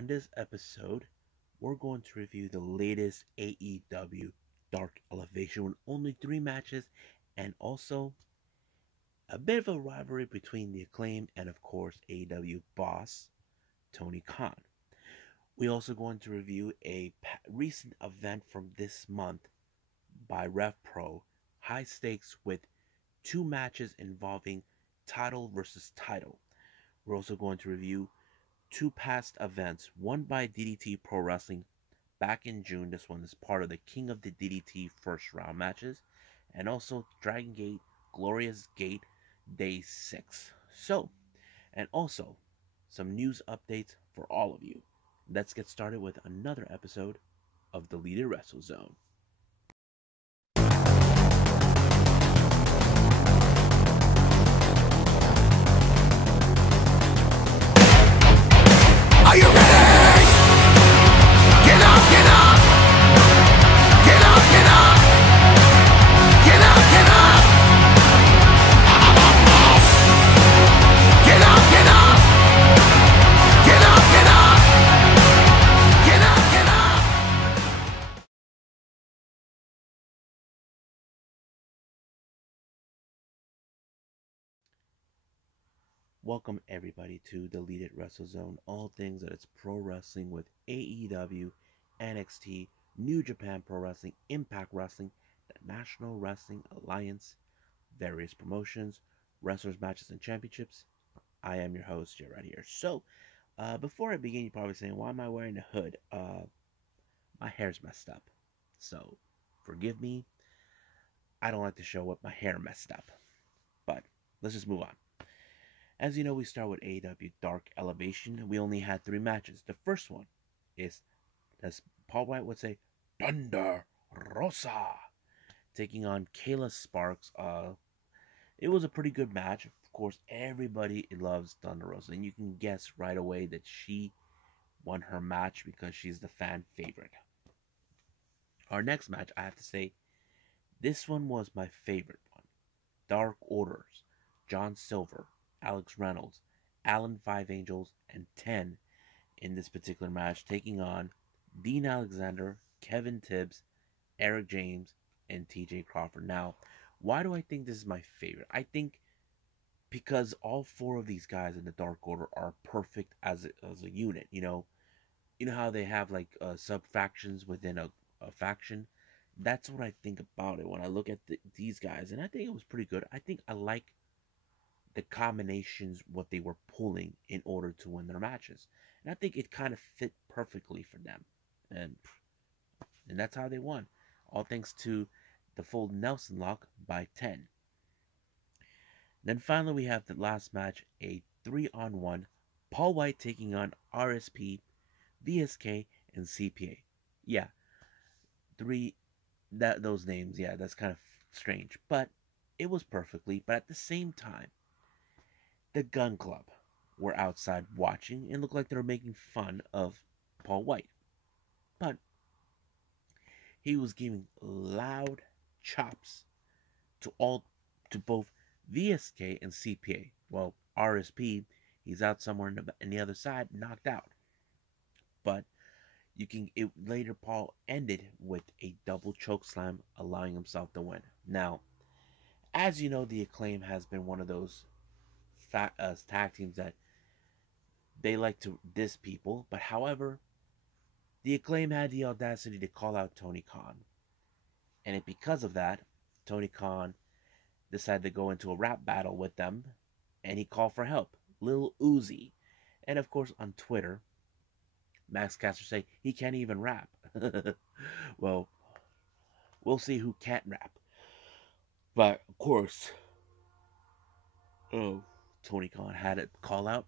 On this episode, we're going to review the latest AEW Dark Elevation with only 3 matches and also a bit of a rivalry between the Acclaimed and, of course, AEW boss Tony Khan. We're also going to review a recent event from this month by RevPro, high stakes with 2 matches involving title versus title. We're also going to review 2 past events, one by DDT Pro Wrestling back in June. This one is part of the King of the DDT first round matches, and also Dragon Gate Glorious Gate Day 6. And also some news updates for all of you. Let's get started with another episode of the Deleted Wrestle Zone. Are you ready? Get up, get up. Get up, get up. Get up, get up. Get up, get up. Get up, get up. Get up, get up. Welcome everybody to Deleted Wrestle Zone, all things that it's pro wrestling with AEW, NXT, New Japan Pro Wrestling, Impact Wrestling, the National Wrestling Alliance, various promotions, wrestlers, matches, and championships. I am your host, Jay, right here. So, before I begin, you're probably saying, why am I wearing a hood? My hair's messed up. So, forgive me. I don't like to show what my hair messed up. But, let's just move on. As you know, we start with AEW Dark Elevation. We only had 3 matches. The first one is, as Paul White would say, Thunder Rosa, taking on Kayla Sparks. It was a pretty good match. Of course, everybody loves Thunder Rosa, and you can guess right away that she won her match because she's the fan favorite. Our next match, I have to say, this one was my favorite one. Dark Orders, John Silver, Alex Reynolds, Alan Five Angels, and 10 in this particular match, taking on Dean Alexander, Kevin Tibbs, Eric James, and TJ Crawford. Now, why do I think this is my favorite? I think because all 4 of these guys in the Dark Order are perfect as a unit. You know how they have like sub factions within a faction. That's what I think about it when I look at these guys, and I think it was pretty good. I think I like the combinations, what they were pulling in order to win their matches. And I think it kind of fit perfectly for them. And that's how they won. All thanks to the full Nelson lock by 10. Then finally we have the last match, a 3-on-1. Paul White taking on RSP, VSK, and CPA. Yeah. Those names, yeah, that's kind of strange. But it was perfectly. But at the same time, the Gun Club were outside watching and looked like they were making fun of Paul White. But he was giving loud chops to both VSK and CPA. Well, RSP, he's out somewhere in the other side, knocked out. But later Paul ended with a double choke slam, allowing himself to win. Now, as you know, the Acclaim has been one of those tag teams that they like to diss people, but however, the Acclaim had the audacity to call out Tony Khan, and because of that, Tony Khan decided to go into a rap battle with them, and he called for help. Lil Uzi, and of course on Twitter, Max Caster say he can't even rap. Well, we'll see who can't rap, but of course, Tony Khan had to call out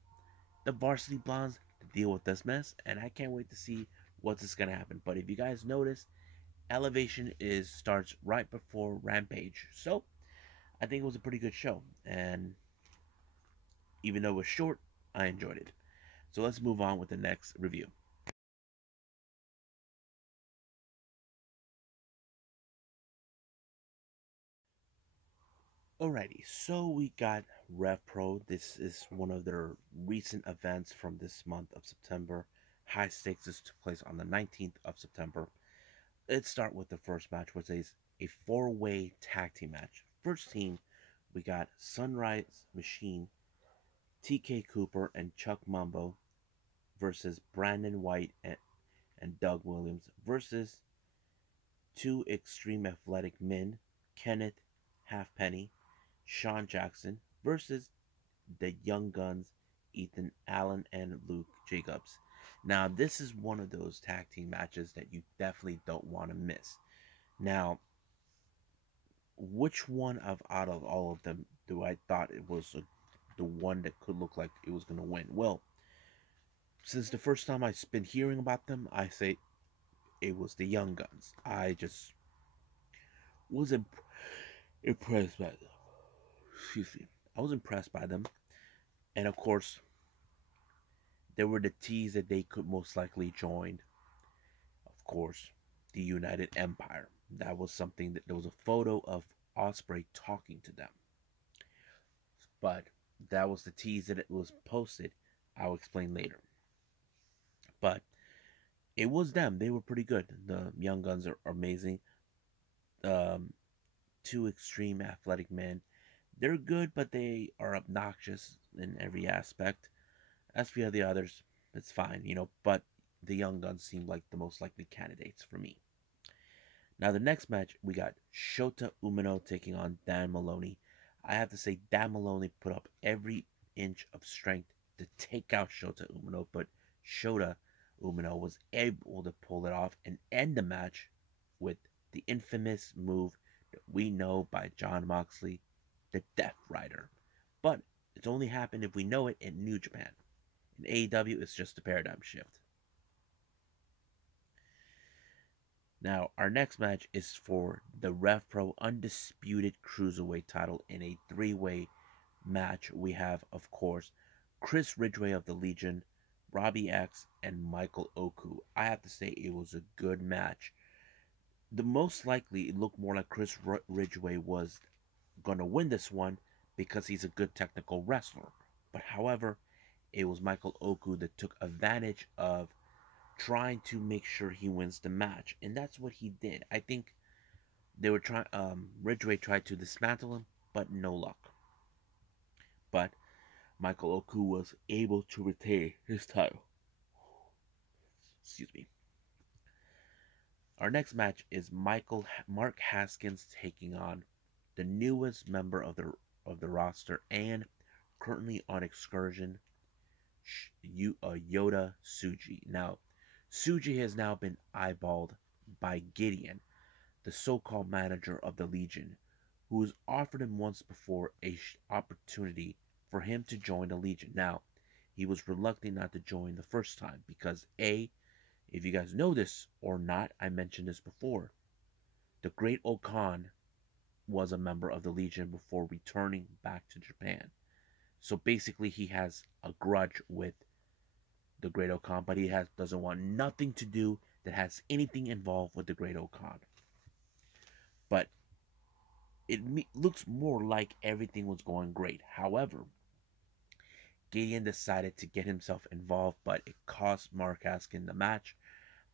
the Varsity Blondes to deal with this mess, and I can't wait to see what's going to happen. But if you guys noticed, Elevation starts right before Rampage, so I think it was a pretty good show, and even though it was short, I enjoyed it. So let's move on with the next review. Alrighty, so we got RevPro. This is one of their recent events from this month of September. high stakes. This took place on the 19th of September. Let's start with the first match, which is a four-way tag team match. First team, we got Sunrise Machine, TK Cooper, and Chuck Mumbo versus Brandon White and Doug Williams versus two extreme athletic men, Kenneth Halfpenny, Sean Jackson versus the Young Guns, Ethan Allen and Luke Jacobs. Now, this is one of those tag team matches that you definitely don't want to miss. Now, which one out of all of them do I thought it was the one that could look like it was going to win? Well, since the first time I've been hearing about them, I say it was the Young Guns. I just was impressed by them. Excuse me. I was impressed by them. And of course, there were the T's that they could most likely join. Of course, the United Empire. That was something that there was a photo of Ospreay talking to them. But that was the tease that it was posted. I'll explain later. But it was them. They were pretty good. The Young Guns are amazing. Two extreme athletic men. They're good, but they are obnoxious in every aspect. As for the others, it's fine, but the Young Guns seem like the most likely candidates for me. Now, the next match, we got Shota Umino taking on Dan Maloney. I have to say, Dan Maloney put up every inch of strength to take out Shota Umino, but Shota Umino was able to pull it off and end the match with the infamous move that we know by Jon Moxley, the Death Rider. But it's only happened if we know it in New Japan. In AEW, it's just a paradigm shift. Now, our next match is for the RevPro Undisputed Cruiserweight title in a three-way match. We have, of course, Chris Ridgway of the Legion, Robbie X, and Michael Oku. I have to say it was a good match. The most likely, it looked more like Chris Ridgway was going to win this one because he's a good technical wrestler. But however, it was Michael Oku that took advantage of trying to make sure he wins the match, and that's what he did. I think they were trying. Ridgway tried to dismantle him, but no luck. But Michael Oku was able to retain his title. Excuse me. Our next match is Mark Haskins taking on the newest member of the roster and currently on excursion, Yota Tsuji. Now, Tsuji has now been eyeballed by Gideon, the so-called manager of the Legion, who has offered him once before a opportunity for him to join the Legion. Now, he was reluctant not to join the first time because if you guys know this or not, I mentioned this before, the Great Okan was a member of the Legion before returning back to Japan. So basically, he has a grudge with the Great Okan, but he doesn't want nothing to do that has anything involved with the Great Okan. But it looks more like everything was going great. However, Gideon decided to get himself involved, but it cost Mark Haskins the match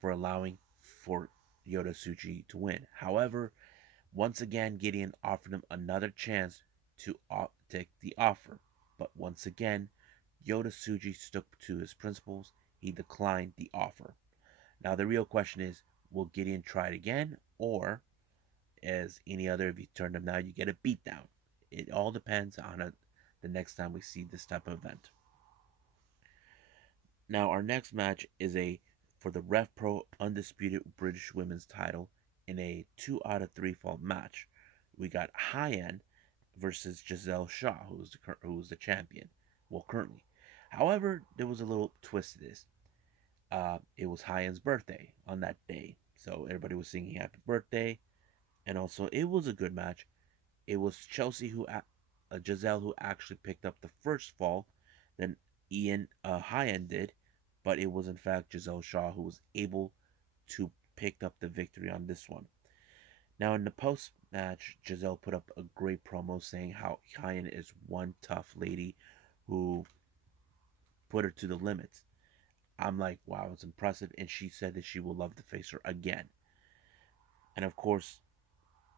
for allowing for Yota Tsuji to win. However, once again, Gideon offered him another chance to take the offer. But once again, Yota Tsuji stuck to his principles. He declined the offer. Now, the real question is, will Gideon try it again? Or, as any other, if you turn him down, you get a beatdown. It all depends on the next time we see this type of event. Now, our next match is for the RevPro Undisputed British Women's title in a 2 out of 3 fall match. We got High-End versus Giselle Shaw, who was the champion. Well, currently. However, there was a little twist to this. It was High-End's birthday on that day, so everybody was singing happy birthday, and also it was a good match. It was Giselle who actually picked up the first fall, then High-End did, but it was in fact Giselle Shaw who was able to pick up the victory on this one. Now, in the post-match, Giselle put up a great promo saying how High-End is one tough lady who put her to the limits. I'm like, wow, it's impressive. And she said that she would love to face her again. And of course,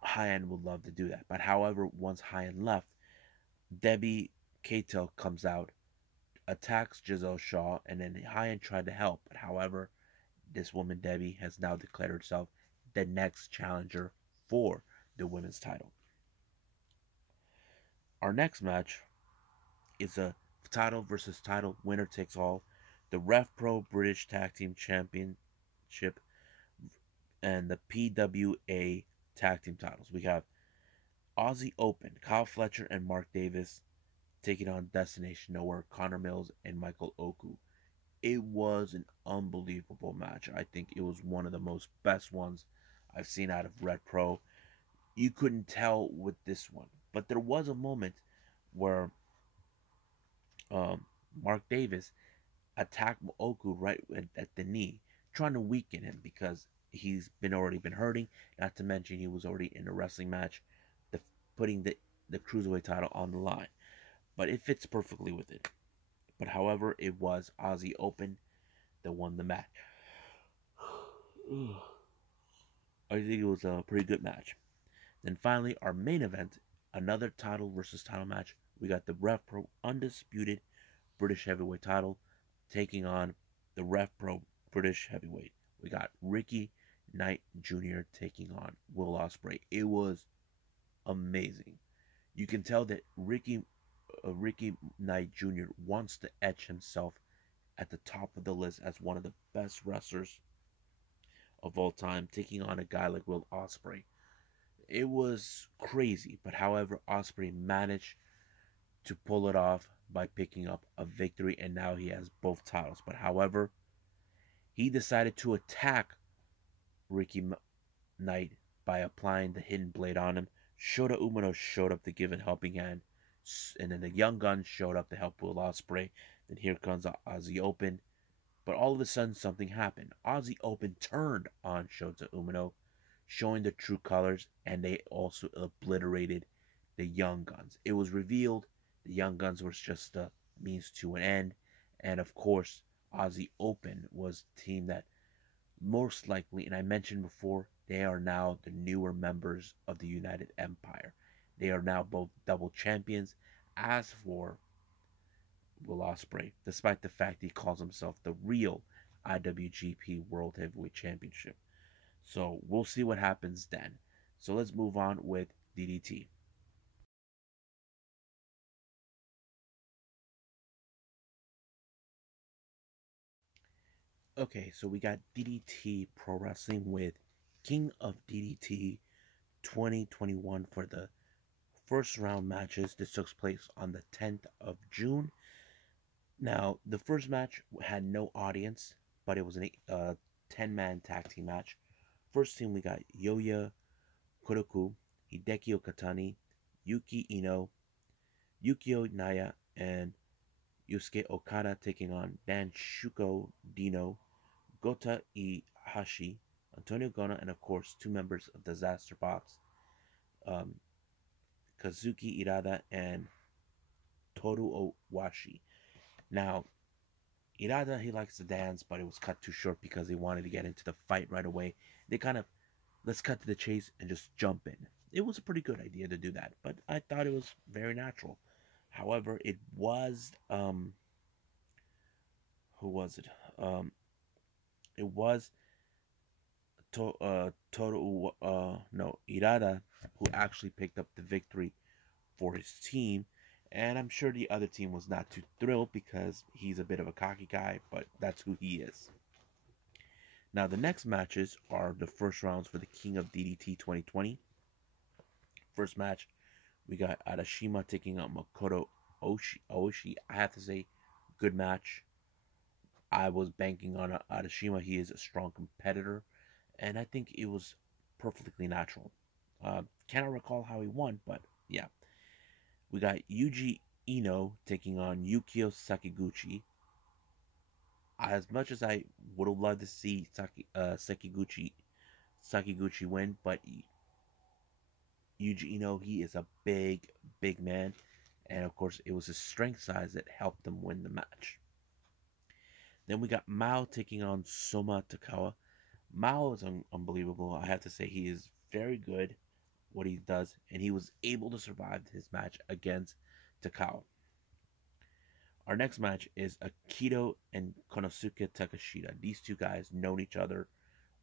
Hyan would love to do that. But however, once Hyan left, Debbie Cato comes out, attacks Giselle Shaw, and then Hyan tried to help. But however, this woman, Debbie, has now declared herself the next challenger for the women's title. Our next match is a title versus title, winner takes all. The RevPro British Tag Team Championship and the PWA Tag Team titles. We have Aussie Open, Kyle Fletcher and Mark Davis taking on Destination Nowhere, Connor Mills and Michael Oku. It was an unbelievable match. I think it was one of the most best ones I've seen out of RevPro. You couldn't tell with this one, but there was a moment where Mark Davis attacked Oku right at the knee, trying to weaken him because he's already been hurting. Not to mention he was already in a wrestling match, putting the cruiserweight title on the line. But it fits perfectly with it. But however, it was Aussie Open that won the match. I think it was a pretty good match. Then finally, our main event, another title versus title match. We got the RevPro Undisputed British Heavyweight title taking on the RevPro British Heavyweight. We got Ricky Knight Jr. taking on Will Ospreay. It was amazing. You can tell that Ricky Knight Jr. wants to etch himself at the top of the list as one of the best wrestlers of all time, taking on a guy like Will Ospreay. It was crazy, but however, Ospreay managed to pull it off by picking up a victory, and now he has both titles. But however, he decided to attack Ricky Knight by applying the hidden blade on him. Shota Umino showed up to give a helping hand, and then the Young Guns showed up to help Will Ospreay. Then here comes Aussie Open, but all of a sudden something happened. Aussie Open turned on Shota Umino, showing the true colors, and they also obliterated the Young Guns. It was revealed the Young Guns was just a means to an end, and of course, Aussie Open was the team that most likely, and I mentioned before, they are now the newer members of the United Empire. They are now both double champions. As for Will Ospreay, despite the fact he calls himself the real IWGP World Heavyweight Championship. So we'll see what happens then. So let's move on with DDT. Okay, so we got DDT Pro Wrestling with King of DDT 2021 for the first round matches. This took place on the 10th of June. Now, the first match had no audience, but it was a 10-man tag team match. First team, we got Yoya Kuroku, Hideki Okatani, Yuki Ino, Yukio Naya, and Yusuke Okada taking on Dan Shuko Dino, Gota Ihashi, Antonio Gona, and of course, two members of Disaster Box, Kazuki Irada and Toru Owashi. Now, Irada, he likes to dance, but it was cut too short because they wanted to get into the fight right away. They kind of, let's cut to the chase and just jump in. It was a pretty good idea to do that, but I thought it was very natural. However, it was, who was it? It was Irada, who actually picked up the victory for his team. And I'm sure the other team was not too thrilled because he's a bit of a cocky guy, but that's who he is. Now, the next matches are the first rounds for the King of DDT 2020. First match, we got Arashima taking on Makoto Oishi. I have to say, good match. I was banking on Arashima. He is a strong competitor, and I think it was perfectly natural. Cannot recall how he won, but yeah. We got Yuji Ino taking on Yukio Sakiguchi. As much as I would have loved to see Sakiguchi win, but Yuji Ino, he is a big man, and of course it was his strength size that helped him win the match. Then we got Mao taking on Soma Takawa. Mao is unbelievable. I have to say he is very good what he does, and he was able to survive his match against Takao. Our next match is Akito and Konosuke Takashita. These two guys know each other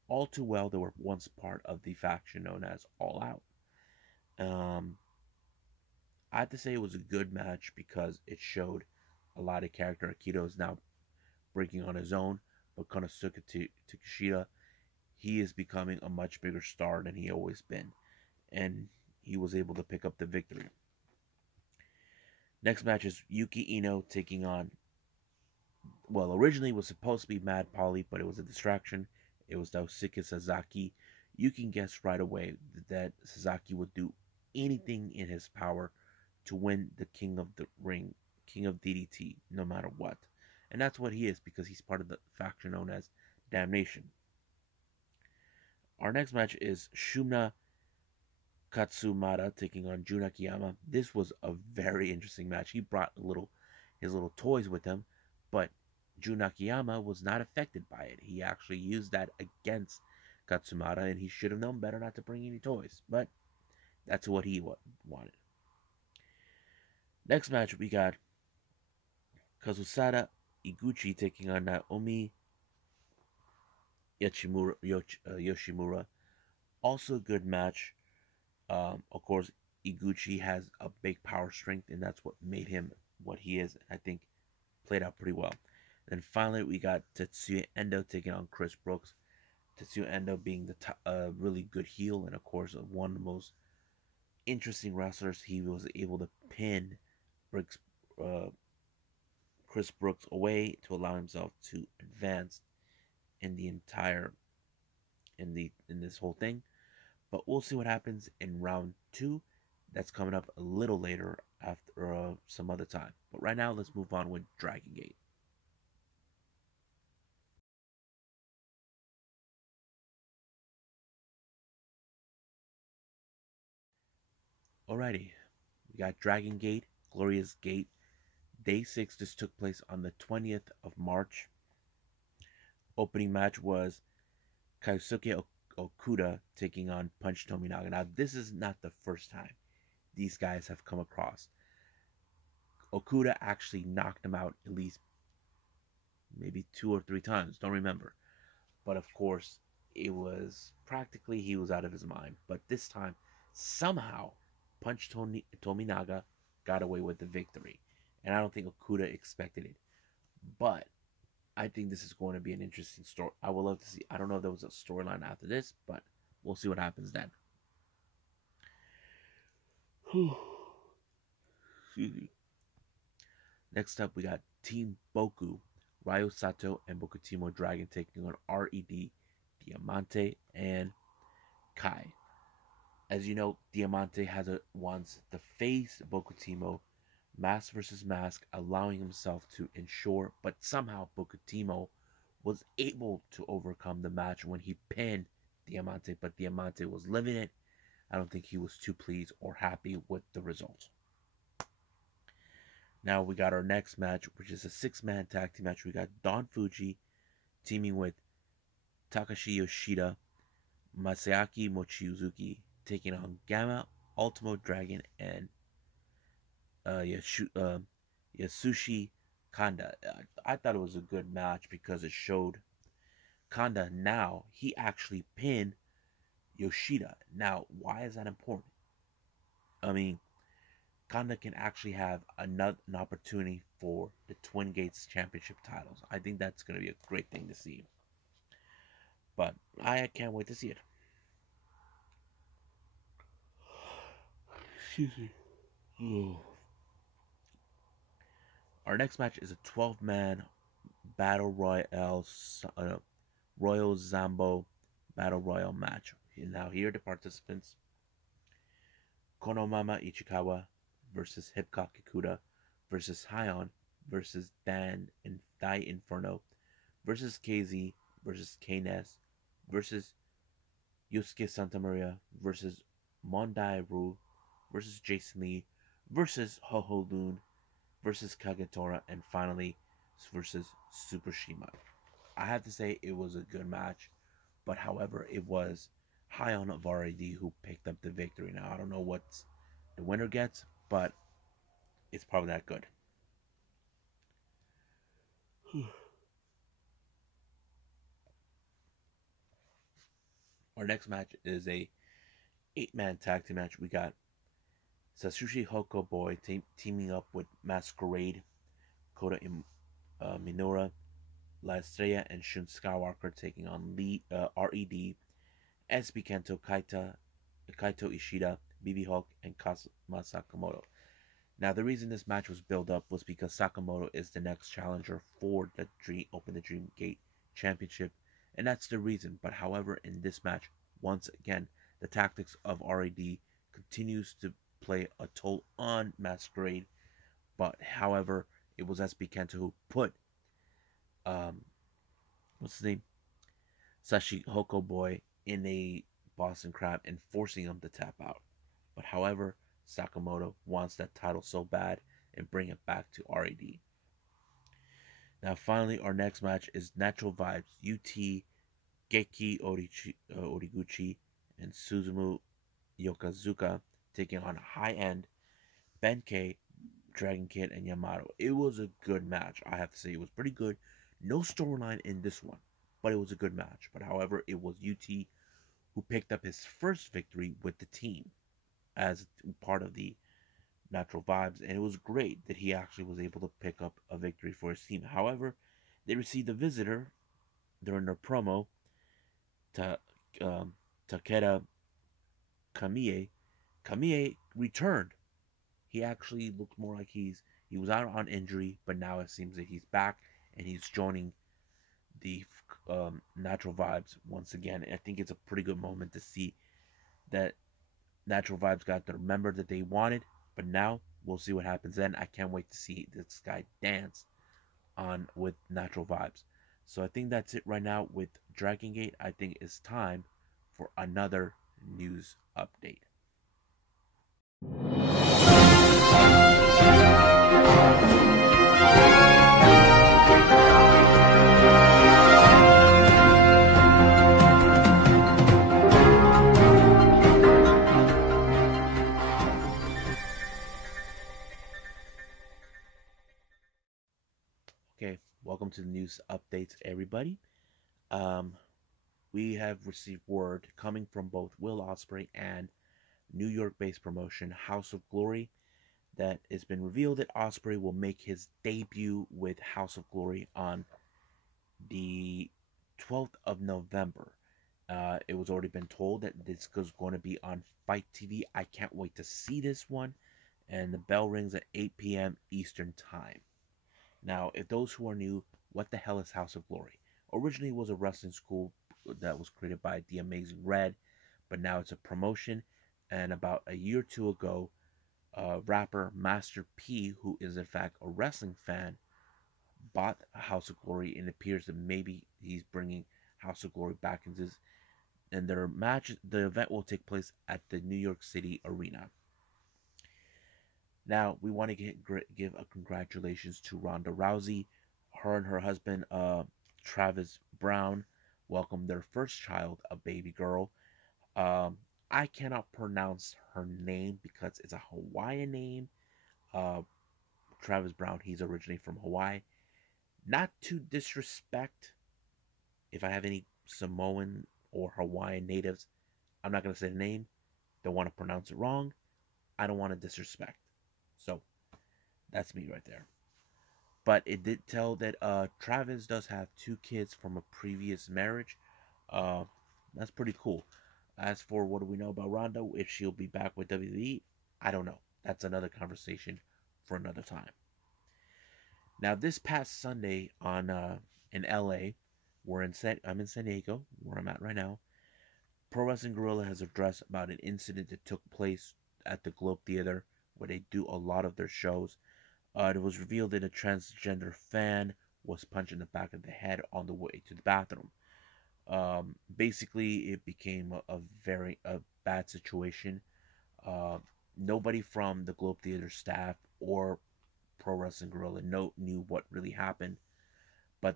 all too well. They were once part of the faction known as All Out. I have to say it was a good match because it showed a lot of character. Akito is now breaking on his own, but Konosuke Takashita, he is becoming a much bigger star than he always been, and he was able to pick up the victory. Next match is Yuki Ino taking on, well, originally it was supposed to be Mad Polly, but it was a distraction. It was Daisuke Sasaki. You can guess right away that Sasaki would do anything in his power to win the King of the Ring, King of DDT, no matter what. And that's what he is because he's part of the faction known as Damnation. Our next match is Shuna Katsumata taking on Jun Akiyama. This was a very interesting match. He brought his little toys with him, but Jun Akiyama was not affected by it. He actually used that against Katsumata, and he should have known better not to bring any toys, but that's what he wanted. Next match, we got Kazusada Iguchi taking on Naomi Yoshimura. Also a good match. Of course, Iguchi has a big power strength, and that's what made him what he is. I think played out pretty well. Then finally, we got Tetsuya Endo taking on Chris Brooks. Tetsuya Endo being the really good heel, and of course, one of the most interesting wrestlers. He was able to pin Chris Brooks away to allow himself to advance in this whole thing. But we'll see what happens in round 2. That's coming up a little later after some other time. But right now, let's move on with Dragon Gate. Alrighty, we got Dragon Gate, Glorious Gate. Day 6 just took place on the 20th of March. Opening match was Kaisuke Okuda taking on Punch Tominaga. Now, this is not the first time these guys have come across. Okuda actually knocked him out at least maybe 2 or 3 times. Don't remember. But of course, it was practically he was out of his mind. But this time, somehow, Punch Tominaga got away with the victory. And I don't think Okuda expected it. But I think this is going to be an interesting story. I would love to see. I don't know if there was a storyline after this, but we'll see what happens then. Next up, we got Team Boku, Ryo Sato and Bokutimo Dragon taking on Red, Diamante, and Kai. As you know, Diamante wants to face Bokutimo mask versus mask, allowing himself to ensure, but somehow Bokutimo was able to overcome the match when he pinned Diamante, but Diamante was living it. I don't think he was too pleased or happy with the result. Now we got our next match, which is a 6-man tag team match. We got Don Fuji teaming with Takashi Yoshida, Masaaki Mochizuki taking on Gamma, Ultimo Dragon, and Yasushi Kanda. I thought it was a good match because it showed Kanda now he actually pinned Yoshida. Now, why is that important? I mean, Kanda can actually have an opportunity for the Twin Gates Championship titles. I think that's going to be a great thing to see. But I can't wait to see it. Excuse me. Oh. Our next match is a 12-man Battle Royale, Royal Zambo Battle Royale match. And now here are the participants. Konomama Ichikawa versus Hipcock Kikuta versus Hion versus Dan and Dai Inferno versus KZ versus K-Ness versus Yusuke Santa Maria versus Mondai Ru versus Jason Lee versus Ho Ho Loon versus Kagetora, and finally versus Super Shima. I have to say it was a good match, but however, it was high on of RAD who picked up the victory. Now, I don't know what the winner gets, but it's probably that good. Our next match is a 8-man tag team match. We got Sasushi Hoko Boy teaming up with Masquerade, Kota Minoura, La Estrella, and Shun Skywalker taking on RED, SB Kento, Kaito Ishida, BB Hulk, and Kazuma Sakamoto. Now, the reason this match was built up was because Sakamoto is the next challenger for the Open the Dream Gate Championship, and that's the reason. But however, in this match, once again, the tactics of RAD continues to play a toll on Masquerade. But however, it was SB Kento who put what's his name, Sashi Hoko Boy in a Boston Crab and forcing him to tap out. But however, Sakamoto wants that title so bad and bring it back to RAD. Now, finally, our next match is Natural Vibes UT Geki Origuchi and Suzumu Yokozuka taking on High End, Benkei, Dragon Kid, and Yamato. It was a good match. I have to say it was pretty good. No storyline in this one, but it was a good match. But however, it was UT who picked up his first victory with the team as part of the Natural Vibes, and it was great that he actually was able to pick up a victory for his team. However, they received a visitor during their promo. Takeda Kamiye. Kamiye returned. He actually looked more like he was out on injury, but now it seems that he's back and he's joining the Natural Vibes once again. And I think it's a pretty good moment to see that Natural Vibes got the member that they wanted, but now we'll see what happens then. I can't wait to see this guy dance on with Natural Vibes. So I think that's it right now with Dragon Gate. I think it's time for another news update. Okay, welcome to the news updates, everybody. We have received word coming from both Will Ospreay and New York-based promotion House of Glory that it's been revealed that Ospreay will make his debut with House of Glory on the 12th of November. It was already been told that this is going to be on Fight TV. I can't wait to see this one. And the bell rings at 8 p.m. Eastern Time. Now, if those who are new, what the hell is House of Glory? Originally, it was a wrestling school that was created by The Amazing Red, but now it's a promotion. And about a year or two ago, rapper Master P, who is in fact a wrestling fan, bought House of Glory, and it appears that maybe he's bringing House of Glory back into this. And their match, the event will take place at the New York City Arena. Now, we want to give a congratulations to Ronda Rousey. Her and her husband, Travis Brown, welcomed their first child, a baby girl. I cannot pronounce her name because it's a Hawaiian name. Travis Brown, he's originally from Hawaii. Not to disrespect, if I have any Samoan or Hawaiian natives, I'm not going to say the name. Don't want to pronounce it wrong. I don't want to disrespect. So, that's me right there. But it did tell that Travis does have 2 kids from a previous marriage. That's pretty cool. As for what do we know about Ronda, if she'll be back with WWE, I don't know. That's another conversation for another time. Now, this past Sunday in LA, I'm in San Diego, where I'm at right now. Pro Wrestling Guerrilla has addressed about an incident that took place at the Globe Theater, where they do a lot of their shows. It was revealed that a transgender fan was punched in the back of the head on the way to the bathroom. Basically, it became a very bad situation. Nobody from the Globe Theater staff or Pro Wrestling Guerrilla knew what really happened. but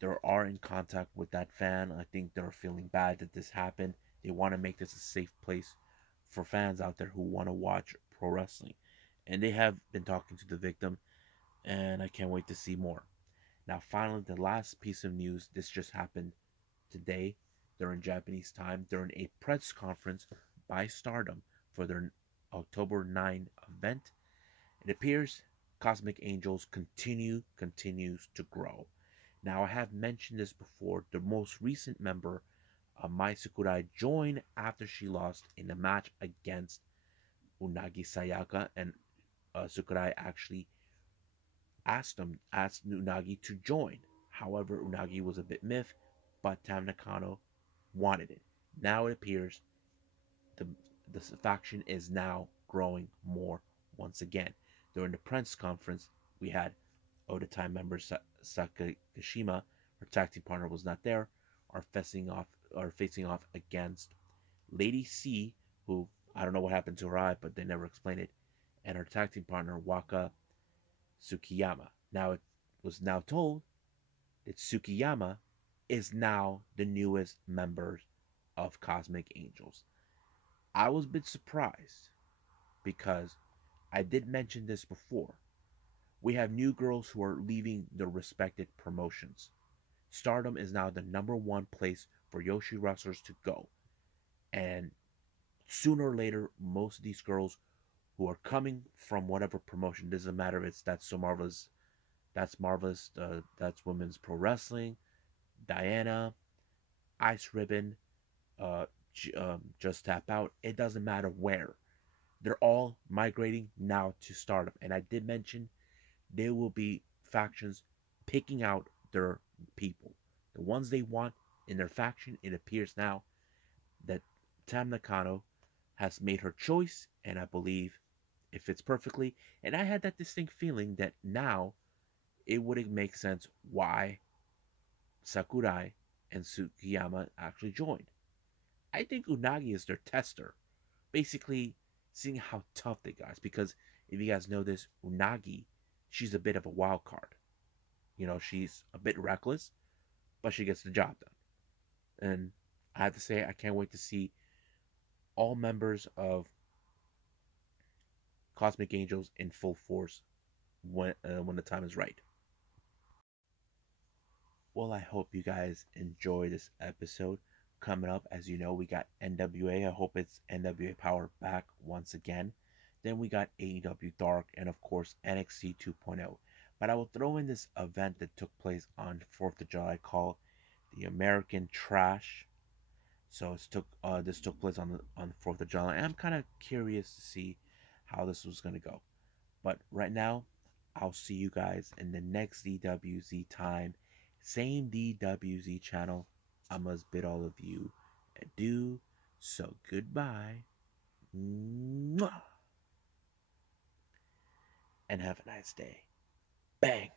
they are in contact with that fan. I think they're feeling bad that this happened. They want to make this a safe place for fans out there who want to watch pro wrestling. And they have been talking to the victim, and I can't wait to see more. Now, finally, the last piece of news, this just happened today during Japanese time, during a press conference by Stardom for their October 9 event. It appears Cosmic Angels continues to grow. Now, I have mentioned this before. The most recent member, Mai Sakurai, joined after she lost in a match against Unagi Sayaka, and Sakurai actually asked Unagi to join. However, Unagi was a bit miffed, but Tam Nakano wanted it. Now it appears the the faction is now growing more once again. During the press conference, we had Oda Time member Sakashima, her tag team partner was not there, are facing off against Lady C, who I don't know what happened to her eye, but they never explained it, and her tag team partner Waka Tsukiyama. Now it was now told that Tsukiyama is now the newest member of Cosmic Angels. I was a bit surprised because I did mention this before. We have new girls who are leaving their respected promotions. Stardom is now the number one place for Yoshi wrestlers to go. And sooner or later, most of these girls who are coming from whatever promotion, doesn't matter if it's that's Marvelous, that's Women's Pro Wrestling, Diana, Ice Ribbon, uh, Just Tap Out, it doesn't matter where. They're all migrating now to Stardom. And I did mention there will be factions picking out their people. The ones they want in their faction. It appears now that Tam Nakano has made her choice, and I believe it fits perfectly. And I had that distinct feeling that now it would make sense why Sakurai and Tsukiyama actually joined. I think Unagi is their tester, basically seeing how tough they guys. Because if you guys know this, Unagi, she's a bit of a wild card. She's a bit reckless, but she gets the job done. And I have to say, I can't wait to see all members of Cosmic Angels in full force when the time is right. Well, I hope you guys enjoy this episode. Coming up, as you know, we got NWA. I hope it's NWA Power back once again. Then we got AEW Dark, and of course NXT 2.0. But I will throw in this event that took place on 4th of July called the American Trash. So this took place on 4th of July. And I'm kind of curious to see how this was going to go. But right now, I'll see you guys in the next DWZ time. Same DWZ channel. I must bid all of you adieu. So goodbye. Mwah. And have a nice day. Bang.